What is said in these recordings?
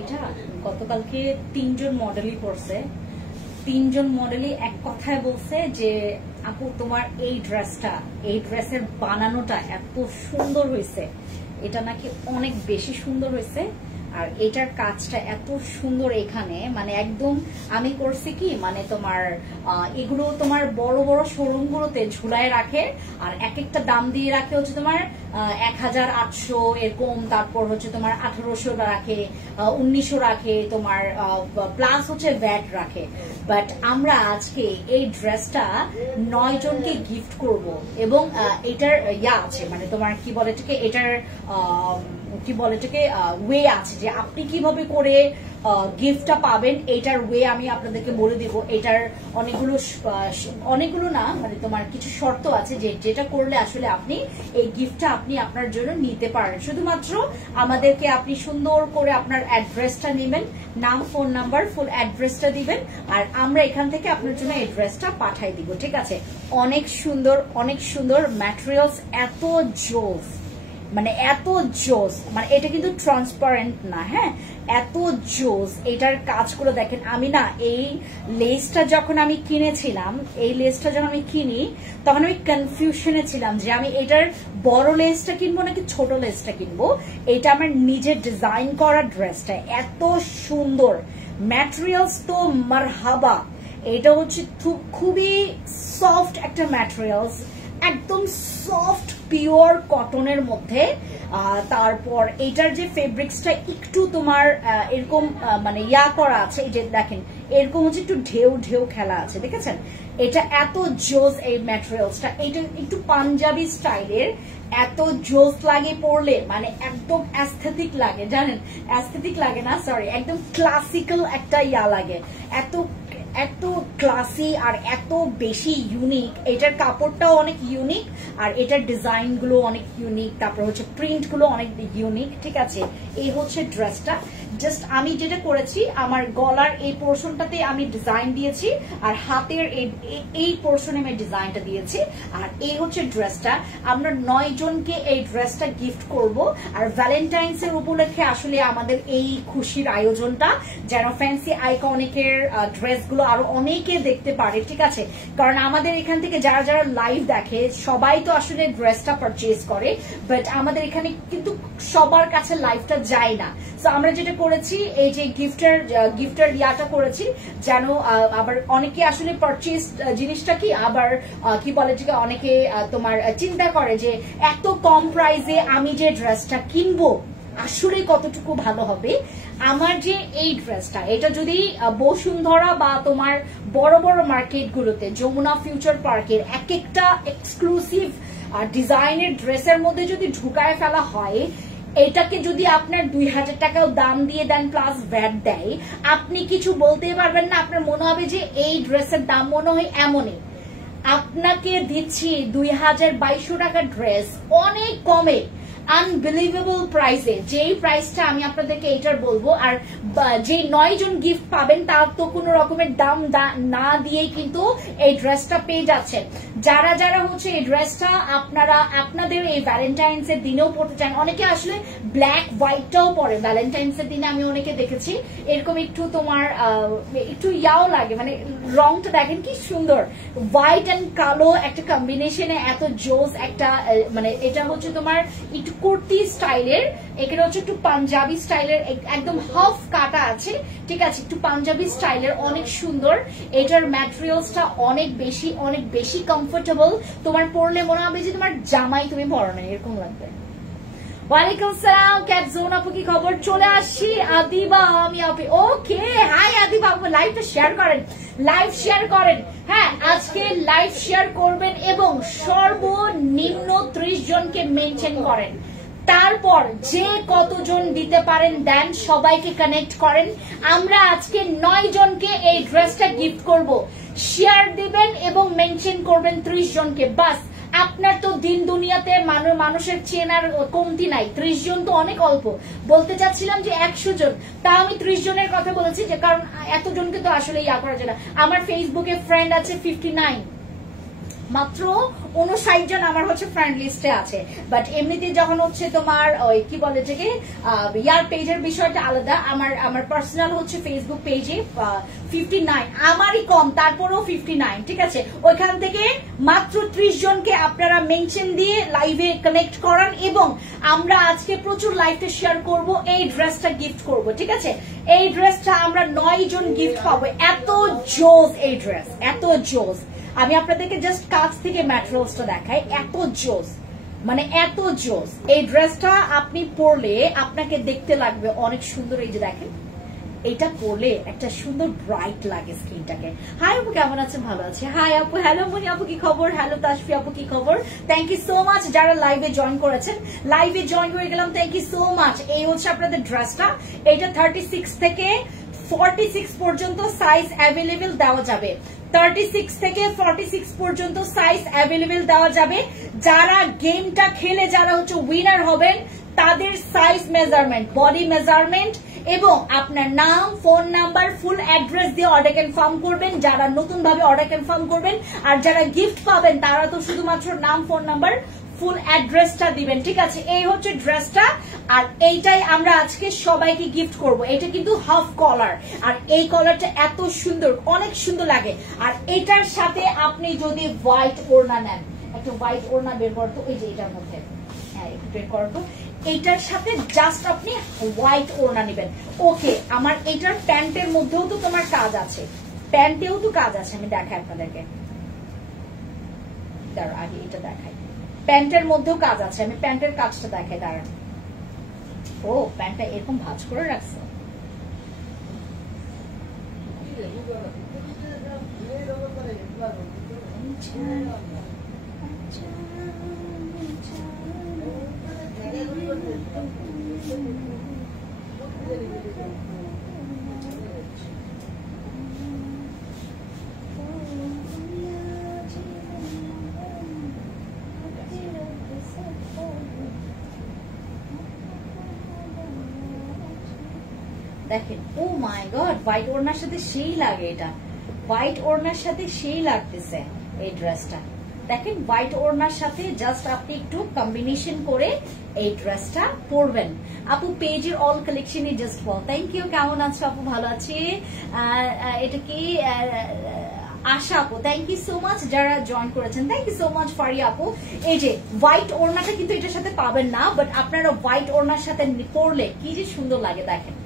এটা গতকালকে 3 জন মডেলই করছে, 3 জন মডেলই এক কথায় বলছে যে আপু তোমার এই ড্রেসের বানানোটা এত সুন্দর হয়েছে, এটা নাকি অনেক বেশি সুন্দর হয়েছে। আর এটার কাজটা এত সুন্দর এখানে, মানে একদম আমি করছি কি, মানে তোমার এগুলো তোমার বড় বড় শোরুম গুলোতে ঝুলায় রাখে, আর এক একটা দাম দিয়ে রাখে হচ্ছে তোমার 1800 এরকম, তারপর হচ্ছে তোমার 1800 রাখে, 1900 রাখে তোমার, প্লাস হচ্ছে ভ্যাট রাখে। বাট আমরা আজকে এই ড্রেসটা 9 জনকে গিফট করব, এবং এটার আছে, মানে তোমার কি বলে এটাকে, এটার কি বলে এটাকে ওয়ে আছে যে আপনি কিভাবে করে গিফটটা পাবেন, এটার ওয়ে আমি আপনাদেরকে বলে দিব। এটার অনেকগুলো না, মানে তোমার কিছু শর্ত আছে যে যেটা করলে আসলে আপনি এই গিফটটা আপনি আপনার জন্য নিতে পারেন। শুধুমাত্র আমাদেরকে আপনি সুন্দর করে আপনার অ্যাড্রেসটা নেবেন, নাম, ফোন নাম্বার, ফুল অ্যাড্রেসটা দিবেন, আর আমরা এখান থেকে আপনার জন্য অ্যাড্রেসটা পাঠাই দিব। ঠিক আছে? অনেক সুন্দর ম্যাটেরিয়ালস, এত জোস, মানে এত জোস, মানে এটা কিন্তু ট্রান্সপারেন্ট না, হ্যাঁ, এত জোস। এটার কাজগুলো দেখেন। আমি না এই লেসটা যখন আমি কিনেছিলাম, এই লেসটা যখন আমি কিনি তখন আমি কনফিউশনে ছিলাম যে আমি এটার বড় লেসটা কিনবো নাকি ছোট লেসটা কিনবো। এটা আমার নিজের ডিজাইন করা ড্রেসটা এত সুন্দর, ম্যাটেরিয়ালস তো মারহাবা। এটা হচ্ছে খুবই সফট একটা ম্যাটেরিয়ালস, একদম সফট পিওর কটনের মধ্যে। তারপর এটার যে ফেব্রিক্সটা একটু তোমার এরকম মানে করা আছে, এই যে দেখেন এরকম হচ্ছে একটু ঢেউ ঢেউ খেলা আছে, দেখেছেন? এটা এত জোস এই ম্যাটেরিয়ালসটা। এটা একটু পাঞ্জাবি স্টাইলের, এত জোস লাগে পরলে, মানে একদম অ্যাস্থেটিক লাগে, জানেন? অ্যাস্থেটিক লাগে না, সরি, একদম ক্লাসিক্যাল একটা লাগে, এত ক্লাসি আর এত বেশি ইউনিক। এটার কাপড়টাও অনেক ইউনিক, আর এটার ডিজাইন গুলো অনেক ইউনিক, তারপর হচ্ছে প্রিন্ট গুলো অনেক ইউনিক। ঠিক আছে? এই হচ্ছে ড্রেসটা। জাস্ট আমি যেটা করেছি, আমার গলার এই পোর্শনটাতে আমি ডিজাইন দিয়েছি, আর হাতের এই পোর্শনে আমি ডিজাইনটা দিয়েছি। আর এই হচ্ছে ড্রেসটা। আমরা 9 জনকে এই ড্রেসটা গিফট করব। আর ভ্যালেন্টাইন্স এর উপলক্ষে আসলে আমাদের এই খুশির আয়োজনটা, যেন ফ্যান্সি আইকনিকের ড্রেসগুলো আরো অনেকে দেখতে পারে। ঠিক আছে? কারণ আমাদের এখান থেকে যারা যারা লাইভ দেখে সবাই তো আসলে ড্রেসটা পারচেজ করে, বাট আমাদের এখানে কিন্তু সবার কাছে লাইভটা যায় না। তো আমরা যেটা করেছি, এই যে গিফটের ইয়াটা করেছি, যেন আবার অনেকে আসলে পারচেজ জিনিসটা কি আবার কি বলে, ঠিক অনেকে তোমার চিন্তা করে যে এত কম প্রাইসে আমি যে ড্রেসটা কিনবো আসলে কতটুকু ভালো হবে। আমার যে এই ড্রেসটা, এটা যদি বসুন্ধরা বা তোমার বড় বড় মার্কেট গুলোতে, যমুনা ফিউচার পার্কের এক একটা এক্সক্লুসিভ ডিজাইনের ড্রেসের মধ্যে যদি ঢুকায় ফেলা হয়, এটাকে যদি আপনার 2000 টাকাও দাম দিয়ে দেন প্লাস ভ্যাট দেয়, আপনি কিছু বলতেই পারবেন না। আপনার মনে হবে যে এই ড্রেসের দাম মনে হয় এমনই। আপনাকে দিচ্ছি 2200 টাকার ড্রেস অনেক কমে, আনবিলিভেবল প্রাইসে, যেই প্রাইসটা আমি আপনাদেরকে এইটার বলবো। আর যে 9 জন গিফট পাবেন তার তো কোনো রকমের দাম না দিয়েই কিন্তু এই ড্রেসটা পেয়ে যাচ্ছেন। যারা যারা হচ্ছে এই ড্রেসটা আপনারা আপনাদের এই ভ্যালেন্টাইন্স এর দিনেও পড়তে চান, অনেকে আসলে ব্ল্যাক হোয়াইটটাও পরে ভ্যালেন্টাইন্স এর দিনে, আমি অনেকে দেখেছি এরকম একটু তোমার একটু লাগে, মানে রংটা দেখেন কি সুন্দর, হোয়াইট এন্ড কালো একটা কম্বিনেশনে এত জোস একটা, মানে এটা হচ্ছে তোমার একটু কুর্তি স্টাইলের, এখানে হচ্ছে একটু পাঞ্জাবি স্টাইলের, একদম হাফ কাটা আছে। ঠিক আছে? একটু পাঞ্জাবি স্টাইলের, অনেক সুন্দর। এটার ম্যাটেরিয়ালসটা অনেক বেশি কমফোর্টেবল। তোমার পরলে মনে হবে যে তোমার জামাই তুমি পরো না, এরকম লাগবে। ওয়ালাইকুম সালাম, ক্যাট জোন আপু, কি খবর? চলে আসছি আদিবা, আমি আপু। ওকে, হাই আদিবা আপু, লাইভটা শেয়ার করেন। হ্যাঁ, আজকে লাইভ শেয়ার করবেন এবং সর্বনিম্ন 30 জনকে মেনশন করেন। তারপর যে কতজন দিতে পারেন দেন, সবাইকে কানেক্ট করেন। আমরা আজকে 9 জনকে এই ড্রেসটা গিফট করব। শেয়ার দিবেন এবং মেনশন করবেন 30 জনকে। বাস, আপনার তো দিন দুনিয়াতে মানুষের চেনার কমতি নাই। 30 জন তো অনেক অল্প। বলতে চাচ্ছিলাম যে 100 জন, তা আমি 30 জনের কথা বলেছি, যে কারণ এতজনকে তো আসলে করা যায় না। আমার ফেসবুকে ফ্রেন্ড আছে 59, মাত্র 59 জন আমার হচ্ছে ফ্রেন্ড লিস্টে আছে। বাট এমনিতে যখন হচ্ছে তোমার ওই কি বলে যে ইয়ার পেজের বিষয়টা আলাদা। আমার পার্সোনাল হচ্ছে ফেসবুক পেজে 59, আমারই কম, তারপরেও 59, ঠিক আছে। ওইখান থেকে মাত্র 30 জনকে আপনারা মেনশন দিয়ে লাইভে কানেক্ট করান, এবং আমরা আজকে প্রচুর লাইভে শেয়ার করব, এই ড্রেসটা গিফট করব, ঠিক আছে। এই ড্রেসটা আমরা 9 জন গিফট পাবো। এত জোস এই ড্রেস, এত জোস। আমি আপনাদেরকে জাস্ট কাছ থেকে ম্যাটেরিয়ালসটা দেখাই, এত জোস, মানে এত জোস। এই ড্রেসটা আপনি পরলে আপনাকে দেখতে লাগবে অনেক সুন্দর। এই যে দেখেন, এটা পরলে একটা সুন্দর ব্রাইট লাগে স্কিনটাকে। হাই আপু, কেমন আছেন? ভালো আছে। হাই আপু, হ্যালো মনি আপু, কি খবর? হ্যালো তাসফি আপু, কি খবর? থ্যাংক ইউ সো মাচ যারা লাইভে জয়েন করেছেন। লাইভে জয়েন হয়ে গেলাম, থ্যাংক ইউ সো মাচ। এই হচ্ছে আপনাদের ড্রেসটা। এটা 36 থেকে 46 পর্যন্ত সাইজ অ্যাভেলেবেল দেওয়া যাবে। 36 থেকে 46 পর্যন্ত সাইজ অ্যাভেলেবেল দেওয়া যাবে। যারা গেমটা খেলে যারা হচ্ছে উইনার হবেন, তাদের সাইজ মেজারমেন্ট, বডি মেজারমেন্ট এবং আপনার নাম, ফোন নাম্বার, ফুল অ্যাড্রেস দিয়ে অর্ডার কনফার্ম করবেন। যারা নতুন ভাবে অর্ডার কনফার্ম করবেন, আর যারা গিফট পাবেন তারা তো শুধুমাত্র নাম, ফোন নাম্বার, ফুল অ্যাড্রেসটা দিবেন, ঠিক আছে। এই হচ্ছে ড্রেসটা, আর এইটাই আমরা আজকে সবাইকে গিফট করব। এটা কিন্তু হাফ কলার, আর এই কলারটা এত সুন্দর, অনেক সুন্দর লাগে। আর এটার সাথে আপনি যদি হোয়াইট ওড়না নেন, একটা হোয়াইট ওড়না বের করতো, এই যে এটার মধ্যে, হ্যাঁ একটু বের করতো, এইটার সাথে জাস্ট আপনি হোয়াইট ওড়না নেবেন। ওকে, আমার এটার প্যান্টের মধ্যেও তো তোমার কাজ আছে, প্যান্টেও তো কাজ আছে। আমি দেখাই আপনাদেরকে, দাঁড়া আগে এটা দেখাই। প্যান্টের মধ্যেও কাজ আছে, আমি প্যান্টের কাজটা দেখাই, দাঁড়ান। ও, প্যান্টটা এরকম ভাঁজ করে রাখছে। দেখেন, ও মাই গড, হোয়াইট ওড়নার সাথে সেই লাগে। এটা হোয়াইট ওড়নার সাথে সেই লাগতেছে এই ড্রেসটা। দেখেন, হোয়াইট ওড়নার সাথে জাস্ট আপনি একটু কম্বিনেশন করে এই ড্রেসটা পরবেন। আপু পেজের অল কালেকশন জাস্ট বল। থ্যাংক ইউ, কেমন আছো আপু? ভালো আছি। এটা কি আশা আপু, থ্যাংক ইউ সো মাচ যারা জয়েন করেছেন, thank you so much Faria আপু। এই যে হোয়াইট ওড়নাটা কিন্তু এটার সাথে পাবেন না, বাট আপনারা হোয়াইট ওড়নার সাথে পরলে কি যে সুন্দর লাগে। দেখেন,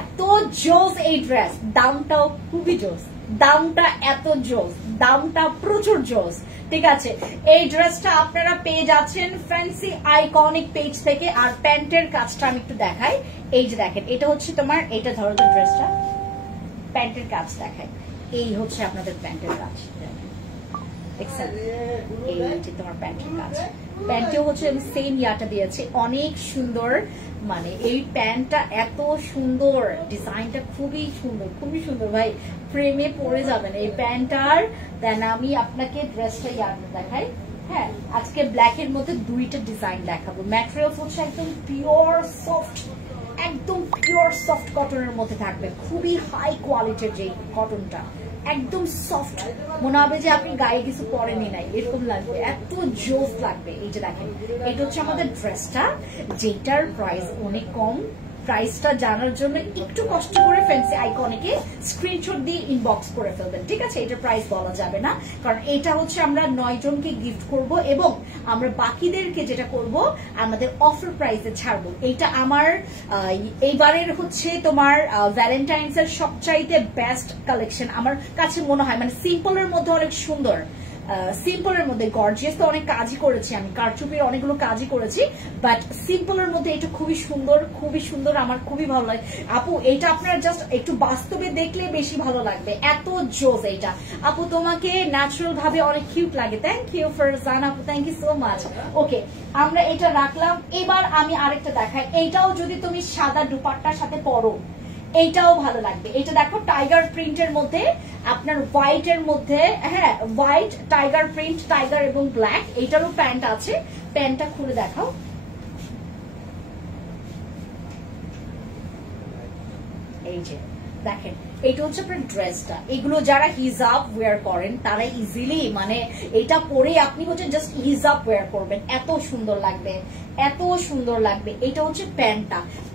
এত জোস এই ড্রেস, দামটাও খুবই জোস, দামটা এত জোস, দামটা প্রচুর জোস, ঠিক আছে। এই ড্রেসটা আপনারা পেয়ে যাচ্ছেন ফ্যান্সি আইকনিক পেজ থেকে। আর প্যান্টের কাজটা আমি একটু দেখাই। এই যে দেখেন, এটা হচ্ছে তোমার, এটা ধরো তো ড্রেসটা, প্যান্টের কাজ দেখাই। এই হচ্ছে আপনাদের প্যান্টের কাজ, দেখছেন? এই হচ্ছে তোমার প্যান্টের কাজ। প্যান্টেও হচ্ছে সেম ইয়াটা দিয়েছে, অনেক সুন্দর। মানে এই প্যান্টটা এত সুন্দর, ডিজাইনটা খুবই সুন্দর, খুবই সুন্দর ভাই, প্রেমে পড়ে যাবেন এই প্যান্টটার। দেন আমি আপনাকে ড্রেসটা ইয়াটা দেখাই। হ্যাঁ, আজকে ব্ল্যাক এর মধ্যে দুইটা ডিজাইন দেখাবো। ম্যাটেরিয়াল হচ্ছে একদম পিওর সফট, একদম পিওর সফট কটনের মধ্যে থাকবে, খুবই হাই কোয়ালিটির যে কটনটা, একদম সফট, মনে হবে যে আপনি গায়ে কিছু পরেনি নাই, এরকম লাগবে, এত জোস লাগবে। এই যে দেখেন, এটা হচ্ছে আমাদের ড্রেসটা, যেটার প্রাইস অনেক কম। প্রাইসটা জানার জন্য একটু কষ্ট করে ফ্যান্সি আইকনিকে স্ক্রিনশট দিয়ে ইনবক্স করে ফেলবেন, ঠিক আছে। এটার প্রাইস বলা যাবে না, কারণ এটা হচ্ছে আমরা 9 জনকে গিফট করব, এবং আমরা বাকিদেরকে যেটা করব আমাদের অফার প্রাইসে ছাড়বো। এইটা আমার এইবারের হচ্ছে তোমার ভ্যালেন্টাইন্স এর সবচাইতে বেস্ট কালেকশন আমার কাছে মনে হয়। মানে সিম্পলের মধ্যে অনেক সুন্দর, সিম্পলের মধ্যে গর্জিয়াস তো অনেক কাজই করেছি আমি, কারচুপির অনেকগুলো কাজই করেছি, বাট সিম্পলের মধ্যে এটা খুবই সুন্দর, খুবই সুন্দর, আমার খুবই ভালো লাগে। আপু এটা আপনারা জাস্ট একটু বাস্তবে দেখলে বেশি ভালো লাগবে, এত জোস এইটা। আপু তোমাকে ন্যাচারাল ভাবে অনেক কিউট লাগে, থ্যাংক ইউ ফারজান আপু, থ্যাংক ইউ সো মাচ। ওকে, আমরা এটা রাখলাম। এবার আমি আরেকটা দেখাই। এইটাও যদি তুমি সাদা দুপাট্টার সাথে পরো, এইটাও ভালো লাগবে। এটা দেখো, টাইগার প্রিন্টের মধ্যে আপনার হোয়াইট এর মধ্যে, হ্যাঁ হোয়াইট টাইগার প্রিন্ট, টাইগার এবং ব্ল্যাক। এইটারও প্যান্ট আছে, প্যান্টটা খুলে দেখাও। এই যে দেখেন, এটা হচ্ছে আপনার ড্রেসটা। এগুলো যারা হিজাব ওয়্যার করেন তারা ইজিলি মানে এটা পরে আপনি হচ্ছে জাস্ট হিজাব ওয়্যার করবেন, এত সুন্দর লাগবে, এত সুন্দর লাগবে। এটা হচ্ছে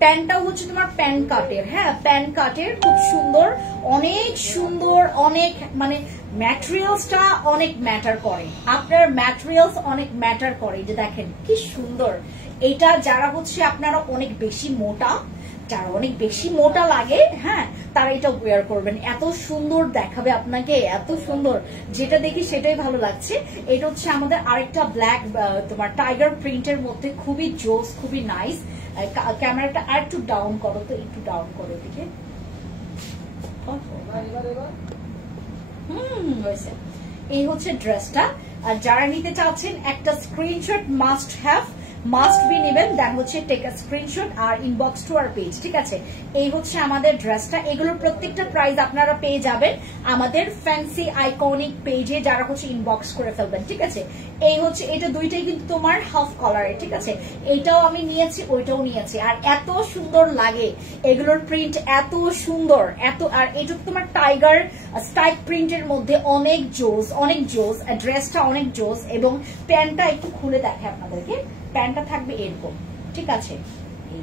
প্যান্টটা হচ্ছে তোমার প্যান্ট কাটের, হ্যাঁ প্যান্ট কাটের, খুব সুন্দর, অনেক সুন্দর, অনেক মানে ম্যাটেরিয়ালসটা অনেক ম্যাটার করে, আপনার ম্যাটেরিয়ালস অনেক ম্যাটার করে। যে দেখেন কি সুন্দর এটা, যারা হচ্ছে আপনারা অনেক বেশি মোটা, যারা অনেক বেশি মোটা লাগে, হ্যাঁ তারা এটা ওয়্যার করবেন, এত সুন্দর দেখাবে আপনাকে, এত সুন্দর, যেটা দেখি সেটাই ভালো লাগছে। এটা হচ্ছে আমাদের আরেকটা ব্ল্যাক তোমার টাইগার প্রিন্টের মধ্যে, খুবই জোস, খুবই নাইস। ক্যামেরাটা আর একটু ডাউন করো তো, একটু ডাউন করো এদিকে। হয়েছে। এই হচ্ছে ড্রেসটা। আর যারা নিতে চাচ্ছেন একটা স্ক্রিনশট মাস্ট বি নেবেন, দেন হচ্ছে টেক আ স্ক্রিনশট আর ইনবক্স টু আওয়ার পেজ, ঠিক আছে। এই হচ্ছে আমাদের ড্রেসটা। এগুলোর প্রত্যেকটা প্রাইস আপনারা পেয়ে যাবেন আমাদের ফ্যান্সি আইকনিক পেজে, যারা হচ্ছে ইনবক্স করে ফেলবেন, ঠিক আছে। এই হচ্ছে এটা দুইটাই কিন্তু তোমার হাফ কলারে, ঠিক আছে। এইটাও আমি নিয়েছি, ওইটাও নিয়েছি, আর এত সুন্দর লাগে এগুলোর প্রিন্ট, এত সুন্দর, এত। আর এটা তোমার টাইগার স্ট্রাইক প্রিন্টের মধ্যে, অনেক জোস, অনেক জোস, ড্রেসটা অনেক জোস। এবং প্যান্টটা একটু খুলে দেখে আপনাদেরকে, প্যান্টটা থাকবে এরকম, ঠিক আছে। এই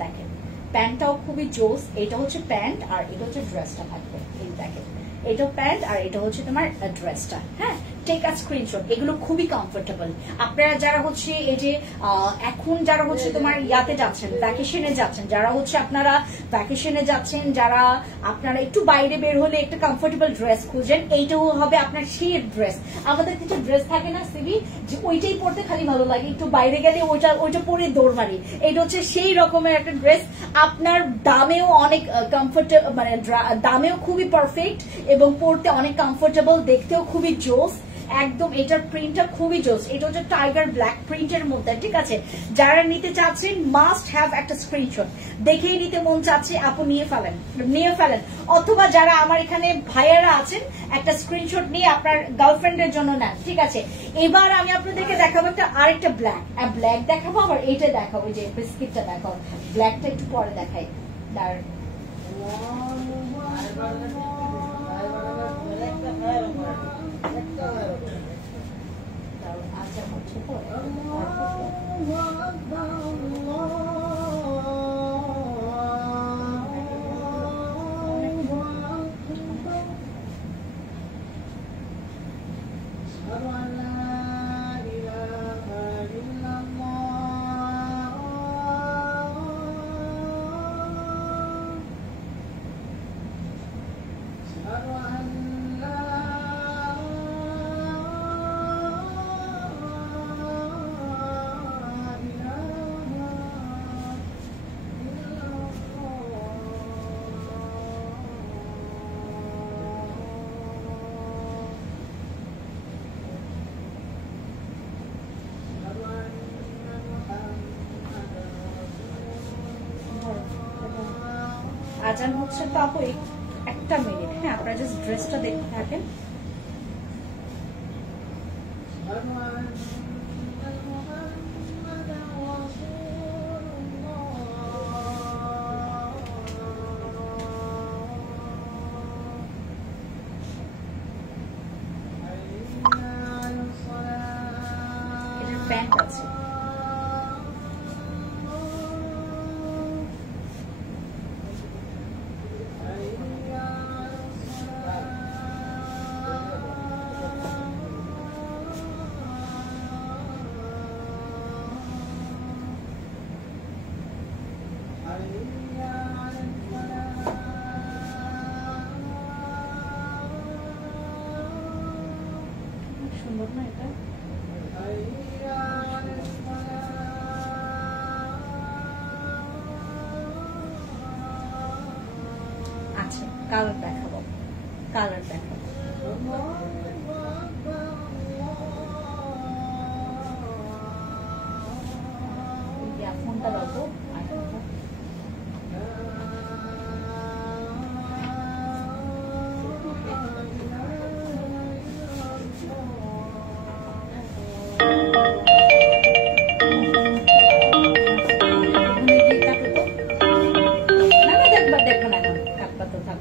দেখেন প্যান্টটাও খুবই জোস। এটা হচ্ছে প্যান্ট আর এটা হচ্ছে ড্রেসটা থাকবে, এই দেখেন এটা প্যান্ট আর এটা হচ্ছে তোমার ড্রেসটা, হ্যাঁ। টেক আ স্ক্রিনশট, এগুলো খুবই কমফোর্টেবল। আপনারা যারা হচ্ছে এই যে এখন যারা হচ্ছে তোমার ইয়াতে যাচ্ছেন, ভ্যাকেশনে যাচ্ছেন, যারা হচ্ছে আপনারা ভ্যাকেশনে যাচ্ছেন, যারা আপনারা একটু বাইরে বের হলে একটা কমফোর্টেবল ড্রেস খুঁজেন, এইটাও হবে আপনার সেই ড্রেস। আমাদের কিছু ড্রেস থাকে না সিবি, যে ওইটাই পরতে খালি ভালো লাগে, একটু বাইরে গেলে ওইটা পরে দৌড় মারি, এটা হচ্ছে সেই রকমের একটা ড্রেস। আপনার দামেও অনেক কমফোর্টেবল, মানে দামেও খুবই পারফেক্ট এবং পরতে অনেক কমফোর্টেবল, দেখতেও খুবই জোস একদম। এটার প্রিন্টটা খুবই জোস। এটা হচ্ছে টাইগার ব্ল্যাক প্রিন্টের মধ্যে, ঠিক আছে। যারা নিতে চাচ্ছেন মাস্ট হ্যাভ একটা স্ক্রিনশট, দেখেই নিতে মন চাচ্ছে আপু নিয়ে ফেলেন। অথবা যারা আমার এখানে ভাইয়ারা আছেন, একটা স্ক্রিনশট নিয়ে আপনার গার্লফ্রেন্ডের জন্য নেন, ঠিক আছে। এবার আমি আপনাদেরকে দেখাবো আরেকটা ব্ল্যাক দেখাবো, আবার এইটা দেখাবো, যে বিস্কিটটা দেখাবো। ব্ল্যাকটা একটু পরে দেখাই, আচ্ছা হচ্ছে আজান হচ্ছে তো আপু, একটা মিনিট, হ্যাঁ আপনারা জাস্ট ড্রেসটা দেখতে থাকেন। এটার প্যান্ট আছে, সুন্দর না এটা? আচ্ছা কালার দেখাবো। ফোনটা লাগবো। দেখবো না, থাক।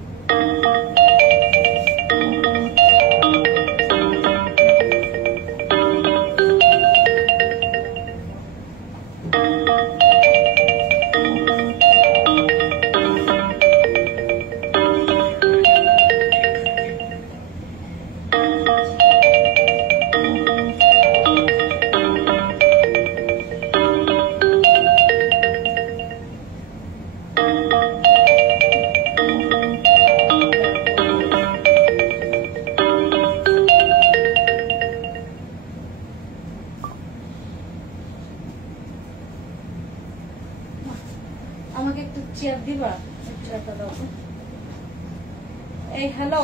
চেয়ার দিবা, চেয়ারটা দাও তো। এই hello,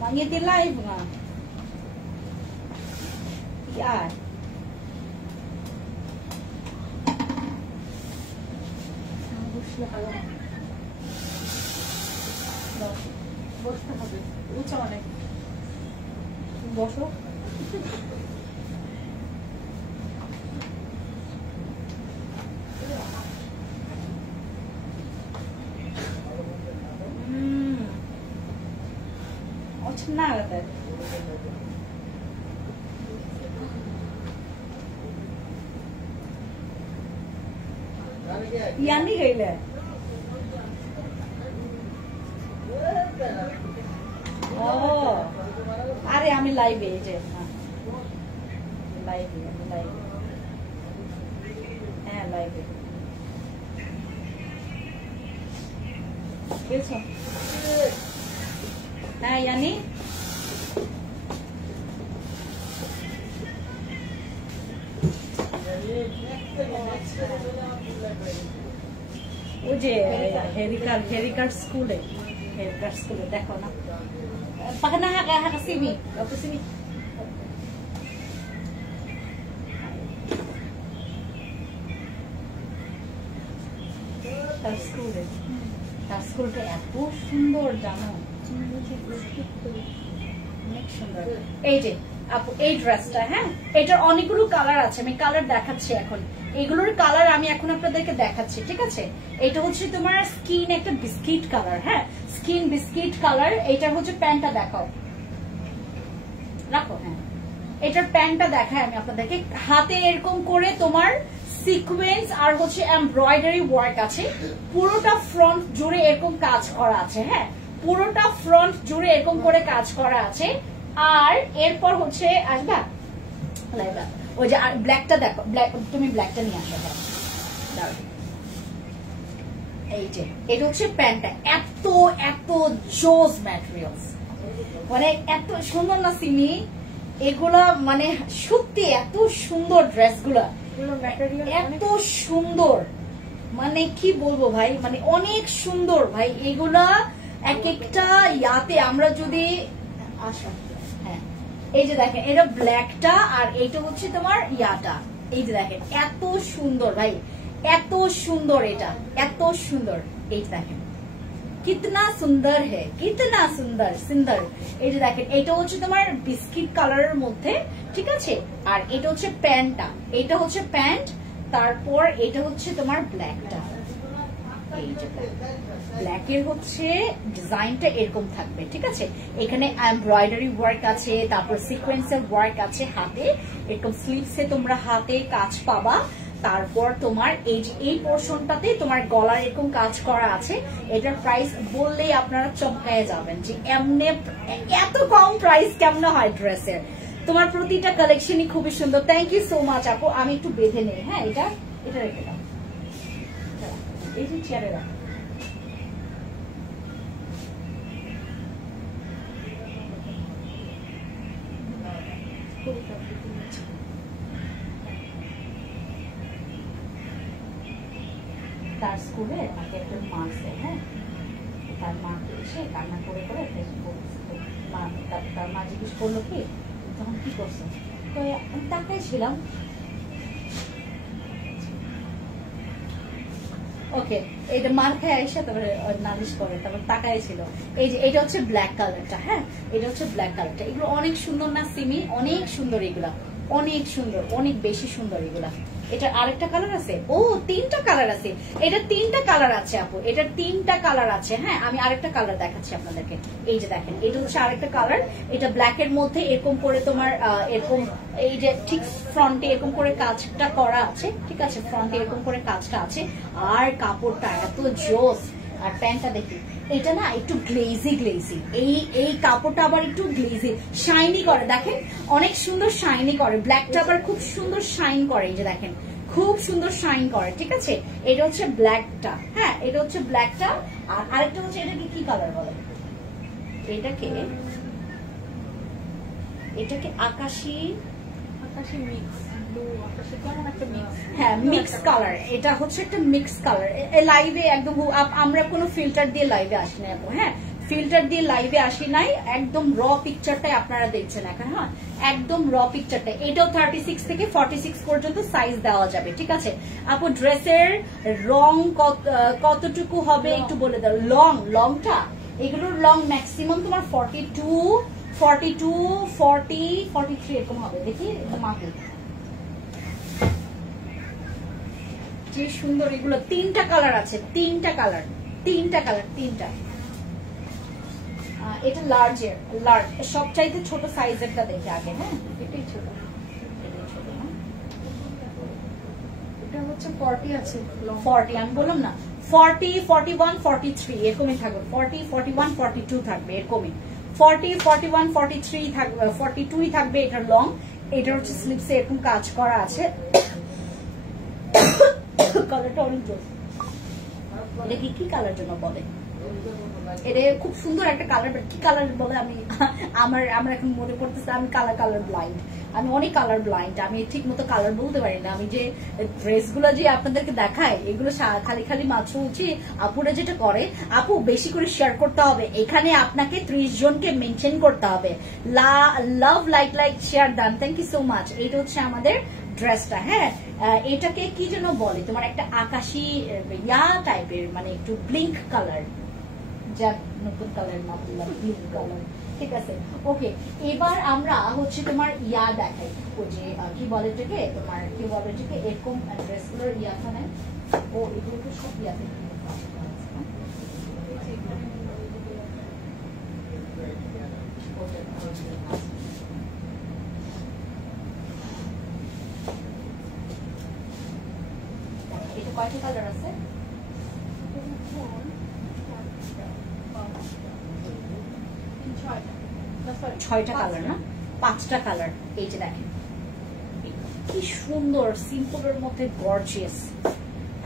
mangitin live nga. Yan. বসতে হবে, উঁচা অনেক, বসো। Nada. Yani gayle. Oh. Are আমি লাইভে এই যে লাইভে হ্যাঁ লাইভে বুঝছো হ্যাঁ ইয়ানি ওই যে হেরিকার স্কুলে দেখো না pakai na haka sini তার স্কুলটা এত সুন্দর জানো, অনেক সুন্দর। এই যে আপু এই ড্রেসটা, হ্যাঁ এটার অনেকগুলো কালার আছে, আমি কালার দেখাচ্ছি এখন। এগুলোর কালার আমি এখন আপনাদেরকে দেখাচ্ছি, ঠিক আছে। এটা হচ্ছে তোমার স্কিন একটা বিস্কিট কালার, হ্যাঁ স্কিন বিস্কিট কালার। এটার হচ্ছে প্যান্টটা দেখাও, রাখো। হ্যাঁ এটার প্যান্টটা দেখাই আমি আপনাদেরকে। হাতে এরকম করে তোমার সিকোয়েন্স আর হচ্ছে এমব্রয়ডারি ওয়ার্ক আছে, পুরোটা ফ্রন্ট জুড়ে এরকম কাজ করা আছে, হ্যাঁ পুরোটা ফ্রন্ট জুড়ে এরকম করে কাজ করা আছে। আর এরপর হচ্ছে আসবা ওই যে ব্ল্যাকটা দেখো, ব্ল্যাক তুমি ব্ল্যাকটা নিয়ে আসো। হ্যাঁ এই যে এটা হচ্ছে প্যান্টটা, এত এত জোস ম্যাটেরিয়ালস, মানে এত সুন্দর না সিমি এগুলা, মানে সত্যি এত সুন্দর ড্রেসগুলা, এত সুন্দর, মানে কি বলবো ভাই, মানে অনেক সুন্দর ভাই এগুলা। এক একটা ইয়াতে আমরা যদি আসো, হ্যাঁ এই যে দেখেন এটা ব্ল্যাকটা আর এইটা হচ্ছে তোমার ইয়াটা, এই যে দেখেন এত সুন্দর ভাই, এত সুন্দর, এটা এত সুন্দর। এই যে দেখেন কিতনা সুন্দর হে, কিতনা সুন্দর সুন্দর। এই যে দেখেন এটা হচ্ছে তোমার বিস্কিট কালারের মধ্যে, ঠিক আছে। আর এটা হচ্ছে প্যান্টটা, এটা হচ্ছে প্যান্ট, তারপর এটা হচ্ছে তোমার ব্ল্যাকটা। এই যে ব্ল্যাকের হচ্ছে ডিজাইনটা এরকম থাকবে, ঠিক আছে। এখানে এমব্রয়ডারি ওয়ার্ক আছে, তারপর সিকোয়েন্সের ওয়ার্ক আছে, হাতে এরকম স্লিভসে তোমরা হাতে কাজ পাবা। তারপর তোমার এই যে এই পোর্শনটাতে তোমার গলার এরকম কাজ করা আছে। এটার প্রাইস বললেই আপনারা চমকায় যাবেন যে এমনে এত কম প্রাইস কেমনে হয় ড্রেসের। তোমার প্রতিটা কালেকশনই খুবই সুন্দর। থ্যাংক ইউ সো মাচ আপু। আমি একটু বেঁধে নেই, হ্যাঁ এটা রেখে দাও, এই যে চেয়ারে রাখো। তার স্কুলে তাকে একজন মারছে, হ্যাঁ তার মাকে এসে কান্না করে তার মা জিজ্ঞেস করলো কি তখন কি করছো, তো আমি তাকাই ছিলাম। ওকে এটা মার খেয়ে এসে তারপরে নালিশ করে, তারপর তাকাই ছিল। এই যে এটা হচ্ছে ব্ল্যাক কালারটা, হ্যাঁ এটা হচ্ছে ব্ল্যাক কালারটা। এগুলো অনেক সুন্দর না সিমি, অনেক সুন্দর এগুলা, অনেক সুন্দর, অনেক বেশি সুন্দর এগুলা। এটা আরেকটা কালার আছে, ও তিনটা কালার আছে, এটা তিনটা কালার আছে আপু, এটা তিনটা কালার আছে। হ্যাঁ আমি আরেকটা কালার দেখাচ্ছি আপনাদেরকে। এই যে দেখেন এটা হচ্ছে আরেকটা কালার, এটা ব্ল্যাক এর মধ্যে এরকম করে তোমার এরকম এই যে ঠিক ফ্রন্টে এরকম করে কাজটা করা আছে, ঠিক আছে ফ্রন্টে এরকম করে কাজটা আছে। আর কাপড়টা এত জোস। আর প্যান্টটা দেখি এটা না একটু গ্লেজি, এই কাপড়টা আবার একটু গ্লেজি শাইনি করে, দেখেন অনেক সুন্দর শাইনি করে। ব্ল্যাকটা আবার খুব সুন্দর শাইন করে, এই যে দেখেন খুব সুন্দর শাইন করে, ঠিক আছে। এটা হচ্ছে ব্ল্যাকটা, হ্যাঁ এটা হচ্ছে ব্ল্যাকটা। আর আরেকটা হচ্ছে এটাকে কি কালার বলে, এটাকে আকাশি হ্যাঁ মিক্স কালার, এটা হচ্ছে একটা মিক্স কালার। লাইভে একদম আমরা কোনো ফিল্টার দিয়ে লাইভে আসি না আপু, হ্যাঁ ফিল্টার দিয়ে লাইভে আসি নাই, একদম র পিকচারটাই আপনারা দেখছেন এখন, হ্যাঁ একদম র পিকচারটা। এটাও 36 থেকে 46 পর্যন্ত সাইজ দেওয়া যাবে, ঠিক আছে আপু। ড্রেসের রং কতটুকু হবে একটু বলে দাও। লংটা এগুলোর লং ম্যাক্সিমাম তোমার 42, 40, 43 এরকম হবে। দেখি মাকে যে সুন্দর, এগুলো তিনটা কালার আছে, তিনটা কালার। এটা লার্জ সবচাইতে ছোট সাইজেরটা দেখে আগে, হ্যাঁ এটাই ছোট, এটা হচ্ছে 40 আছে, 40 আমি বললাম না 40, 41, 43 এরকমই থাকবে, 40, 41, 42 থাকবে এরকমই, 40, 41, 43 থাকবে, 42 থাকবে এটার লং। এটার হচ্ছে স্লিপসে এরকম কাজ করা আছে। কালারটা অনেক জোস। এটা কি কালার জন্য বলে? এটা খুব সুন্দর একটা কালার, কি কালার বলে আমি আমার এখন মনে পড়তেছে, আমি কালার ব্লাইন্ড, আমি অনেক কালার ব্লাইন্ড, আমি ঠিক মতো কালার বলতে পারি না। আমি যে ড্রেসগুলো যে আপনাদেরকে দেখাই এগুলো খালি মাত্র হচ্ছে আপুরা যেটা করে, আপু বেশি করে শেয়ার করতে হবে, এখানে আপনাকে 30 জনকে মেনশন করতে হবে। লাভ লাইক শেয়ার দান, থ্যাংক ইউ সো মাচ। এটা হচ্ছে আমাদের ড্রেসটা, হ্যাঁ এটাকে কি যেন বলে তোমার, একটা আকাশি ইয়া টাইপের, মানে একটু ব্লিঙ্ক কালার, যা নতুন কালার না বললাম, ব্লিঙ্ক কালার, ঠিক আছে ওকে। এবার আমরা হচ্ছে তোমার ইয়া দেখাই, ওই যে কি বলে এটাকে, তোমার কি বলে এটাকে, এরকম ড্রেসগুলোর ইয়াখানে, ও এগুলো তো সব ইয়াতে এটা কয়টা কালার আছে? 6টা কালার না, 5টা কালার। এই যে দেখেন কি সুন্দর, সিম্পলের মধ্যে গর্জিয়াস।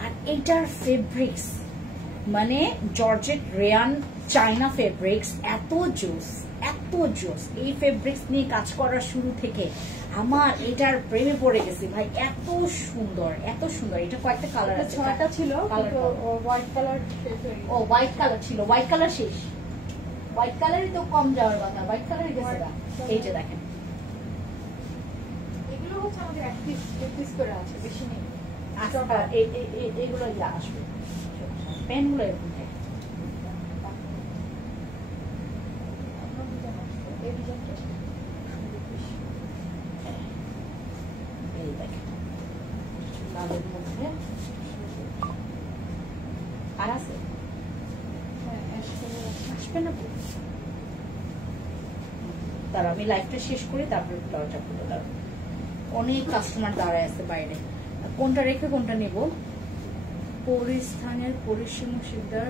আর এটার ফেব্রিক্স মানে জর্জেট রেয়ান চায়না ফেব্রিক্স, এত জোস। এই ফেব্রিক্স নিয়ে কাজ করার শুরু থেকে আমার এটার প্রেমে পড়ে গেছি ভাই, এত সুন্দর। এটা কয়েকটা কালার আছে, 6টা ছিল, হোয়াইট কালার, ও হোয়াইট কালার ছিল, হোয়াইট কালার শেষ, হোয়াইট কালারই তো কম যাওয়ার কথা, হোয়াইট কালারই গেছে না। এই যে দেখেন এগুলো হচ্ছে আমাদের এক পিস করে আছে, বেশি নেই। এগুলো আসবে, পেনগুলো এরকম থাকে। লালের মধ্যে আর আছে, আসবে না তারা। আমি লাইফটা শেষ করি তারপরে ব্লাউজটা খুলে দাও। অনেক কাস্টমার দাঁড়ায় আছে বাইরে, কোনটা রেখে কোনটা নেব? পরিস্থানের পরিসীম শিকদার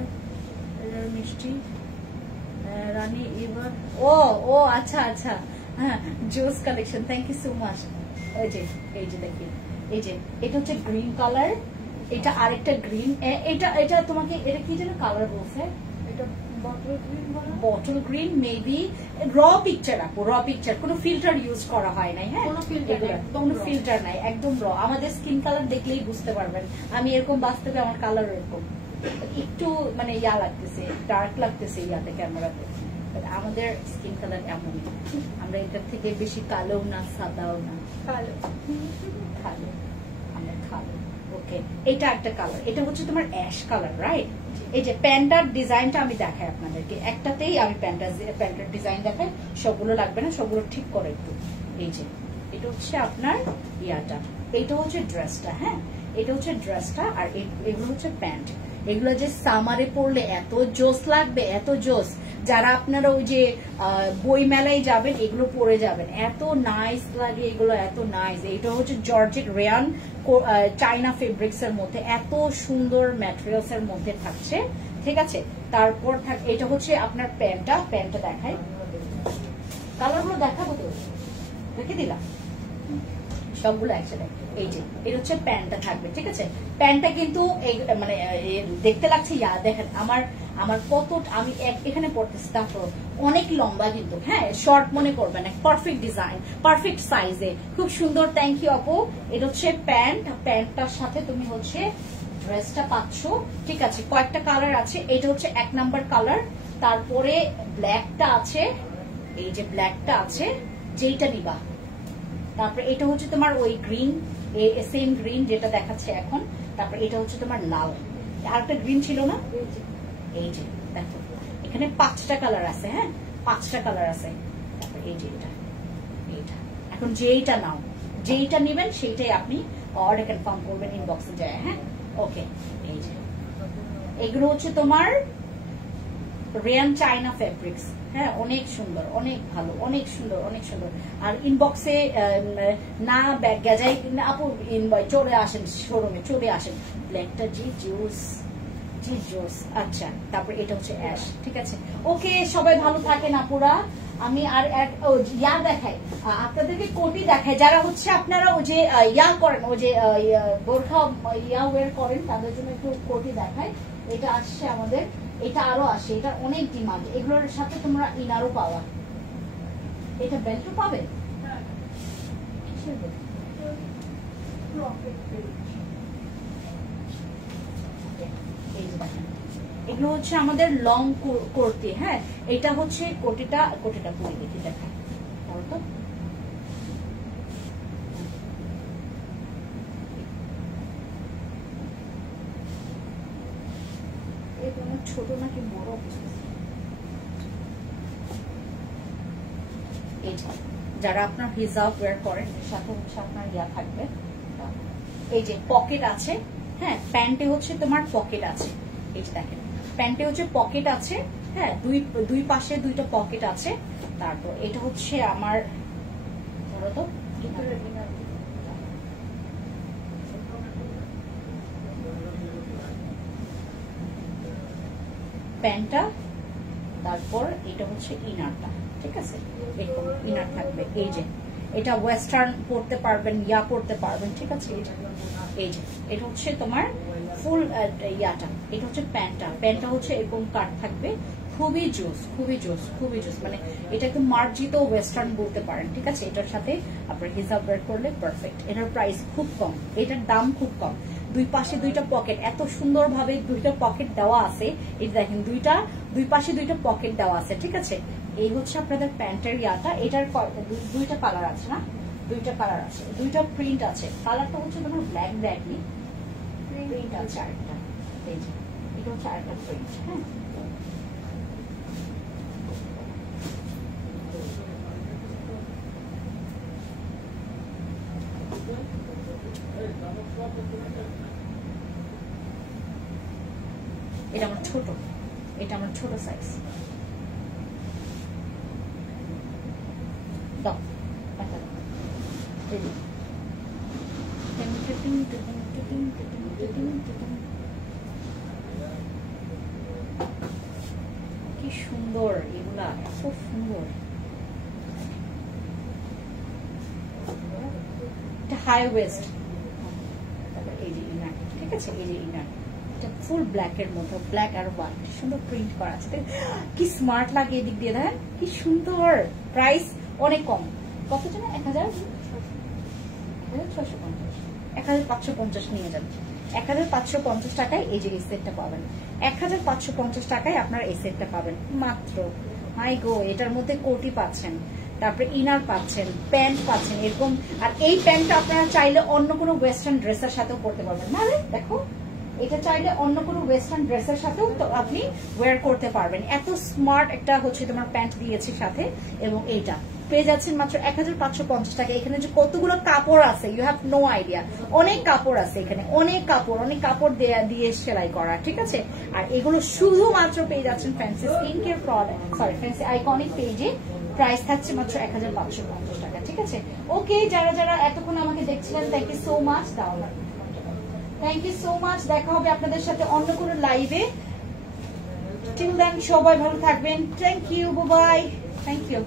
মিষ্টি রানী এবার, ও আচ্ছা হ্যাঁ জোস collection, thank you so much. এই যে দেখি, এই যে এটা হচ্ছে গ্রিন কালার, এটা আরেকটা গ্রিন, এটা তোমাকে এটা কি যেন কালার বলছে, এটা বটল গ্রিন মেবি। র পিকচার আপু, র পিকচার, কোনো ফিল্টার ইউজ করা হয় নাই, হ্যাঁ কোনো ফিল্টার নাই, একদম র। আমাদের স্কিন কালার দেখলেই বুঝতে পারবেন, আমি এরকম বাস্তবে আমার কালার এরকম একটু মানে ইয়া লাগতেছে, ডার্ক লাগতেছে ইয়াতে ক্যামেরাতে, আমাদের স্কিন কালার এমনই, আমরা এটার থেকে বেশি কালোও না সাদাও না, কালো আমরা কালো। ওকে এটা একটা কালার, এটা হচ্ছে তোমার অ্যাশ কালার, রাইট? এই যে প্যান্টার ডিজাইনটা আমি দেখাই আপনাদেরকে, একটাতেই আমি প্যান্টার ডিজাইন দেখাই, সবগুলো লাগবে না, সবগুলো ঠিক করে একটু। এই যে এটা হচ্ছে আপনার ইয়াটা, এটা হচ্ছে ড্রেসটা, হ্যাঁ এটা হচ্ছে ড্রেসটা, আর এগুলো হচ্ছে প্যান্ট। এগুলো যে সামারে পরলে এত জোস লাগবে, এত জোস। যারা আপনারা ওই যে বই মেলায় যাবেন এগুলো পরে যাবেন, এত নাইস লাগে এগুলো, এত নাইস। এটা হচ্ছে জর্জেট রেয়ান চাইনা ফেব্রিক্স এর মধ্যে, এত সুন্দর ম্যাটেরিয়ালস এর মধ্যে থাকছে, ঠিক আছে। তারপর এটা হচ্ছে আপনার প্যান্টটা দেখাই, কালারগুলো দেখাবো তো, রেখে দিলাম সবগুলো একসাথে। এই যে এটা হচ্ছে প্যান্টটা থাকবে, ঠিক আছে। প্যান্টটা কিন্তু মানে দেখতে লাগছে দেখেন আমার কত আমি এখানে পড়তেছি, তারপর অনেক লম্বা কিন্তু, হ্যাঁ শর্ট মনে করবেন না, পারফেক্ট ডিজাইন, পারফেক্ট সাইজে, খুব সুন্দর। থ্যাংক ইউ আপু। এটা হচ্ছে প্যান্টটার সাথে তুমি হচ্ছে ড্রেসটা পাচ্ছ, ঠিক আছে। কয়েকটা কালার আছে, এটা হচ্ছে 1 নাম্বার কালার, তারপরে ব্ল্যাকটা আছে, এই যে ব্ল্যাকটা আছে, যেইটা নিবা। তারপরে এটা হচ্ছে তোমার ওই গ্রিন, সেম গ্রিন যেটা দেখাচ্ছে এখন। তারপরে এটা হচ্ছে তোমার লাল, আরেকটা গ্রিন ছিল না, এই যে দেখো এখানে 5টা কালার আছে, হ্যাঁ 5টা কালার আছে। তারপরে এই যে এইটা এখন যেইটা নাও, যেইটা নেবেন সেইটাই আপনি অর্ডার কনফার্ম করবেন ইনবক্সে যায়, হ্যাঁ ওকে। এই যে এগুলো হচ্ছে তোমার রিয়ান চায়না ফেব্রিক্স, হ্যাঁ অনেক সুন্দর, অনেক ভালো, অনেক সুন্দর, অনেক সুন্দর। আর ইনবক্সে না ব্যাগ গেজাই না আপু, চলে আসেন শোরুমে, চলে আসেন। ব্ল্যাকটা জি জোস, জি জোস। আচ্ছা তারপর এটা হচ্ছে অ্যাশ, ঠিক আছে। ওকে সবাই ভালো থাকেন আপুরা। আমি আর ইয়া দেখাই আপনাদেরকে, কোটি দেখাই, যারা হচ্ছে আপনারা ওই যে ইয়া করেন, ওই যে বোরখা ইয়া ওয়ার করেন, তাদের জন্য একটু কোটি দেখায়। এটা আসছে আমাদের, এটা আরো আসে, এটা অনেক ডিমান্ড। এগুলোর সাথে তোমরা ইনারও পাওয়া, এটা বেল্টও পাবে। এগুলো হচ্ছে আমাদের লং কুর্তি, হ্যাঁ এটা হচ্ছে কোটিটা পরে দেখি দেখায় তো। ছোট নাকি বড়, যারা আপনার হিজাব ওয়্যার করেন সাথে হচ্ছে আপনার ইয়া থাকবে, এই যে পকেট আছে, হ্যাঁ প্যান্টে হচ্ছে তোমার পকেট আছে, এই যে দেখেন প্যান্টে হচ্ছে পকেট আছে, হ্যাঁ দুই পাশে 2টা পকেট আছে। তারপর এটা হচ্ছে আমার ধরো তো প্যান্টটা, তারপর এটা হচ্ছে ইনারটা, ঠিক আছে। এরকম ইনার থাকবে, এই যে এটা ওয়েস্টার্ন পড়তে পারবেন, ইয়া পড়তে পারবেন, ঠিক আছে। এই যে এটা হচ্ছে তোমার ফুল ইয়াটা, এটা হচ্ছে প্যান্টটা হচ্ছে এরকম কাট থাকবে, খুবই জোস, খুবই জোস, খুবই জোস। মানে এটা একটু মার্জিত ওয়েস্টার্ন বলতে পারেন, ঠিক আছে। এটার সাথে আপনার হিজাব বের করলে পারফেক্ট। এটার প্রাইস খুব কম, এটার দাম খুব কম। দুই পাশে 2টা পকেট, এত সুন্দর ভাবে 2টা পকেট দেওয়া আছে, এই দেখেন দুই পাশে 2টা পকেট দেওয়া আছে, ঠিক আছে। এই হচ্ছে আপনাদের প্যান্টের ইয়াটা। এটার 2টা কালার আছে না, 2টা কালার আছে, 2টা প্রিন্ট আছে। কালারটা হচ্ছে তোমার ব্ল্যাক ব্ল্যাকই প্রিন্ট আছে আরেকটা, এই যে এটা হচ্ছে আরেকটা প্রিন্ট, হ্যাঁ এটা আমার ছোট, এটা আমার ছোট সাইজ। দাও কি সুন্দর এগুলা, খুব সুন্দর। হাই ওয়েস্ট, এই যে ইনার, ঠিক আছে। এই যে ইনার ফুল ব্ল্যাক এর মধ্যে, ব্ল্যাক আর হোয়াইট সুন্দর প্রিন্ট করা আছে, কি স্মার্ট লাগে। এদিক দিয়ে দেখেন কি সুন্দর। প্রাইস অনেক কম, কত জানো 1550 নিয়ে যান। 1550 টাকায় এই যে এই সেটটা পাবেন, 1550 টাকায় আপনার এই সেটটা পাবেন মাত্র। মাই গো, এটার মধ্যে কোটি পাচ্ছেন, তারপরে ইনার পাচ্ছেন, প্যান্ট পাচ্ছেন এরকম। আর এই প্যান্টটা আপনারা চাইলে অন্য কোনো ওয়েস্টার্ন ড্রেসের সাথেও পরতে পারবেন না। দেখো এটা চাইলে অন্য কোনো ওয়েস্টার্ন ড্রেসের সাথেও আপনি ওয়্যার করতে পারবেন। এত স্মার্ট একটা হচ্ছে তোমার প্যান্ট দিয়েছি সাথে, এবং এইটা পেয়ে যাচ্ছেন মাত্র 1550 টাকা। এখানে যে কতগুলো কাপড় আছে, ইউ হ্যাভ নো আইডিয়া। অনেক কাপড় আছে এখানে, অনেক কাপড় দিয়ে সেলাই করা, ঠিক আছে। আর এগুলো শুধুমাত্র পেয়ে যাচ্ছেন fancy skin care product, sorry fancy iconic পেজে। প্রাইস থাকছে মাত্র 1550 টাকা, ঠিক আছে। ওকে, যারা এতক্ষণ আমাকে দেখছিলেন, thank you so much. Thank you so much. দেখা হবে আপনাদের সাথে অন্য কোনো লাইভে। টিল দেন সবাই ভালো থাকবেন। Thank you, bye. Thank you.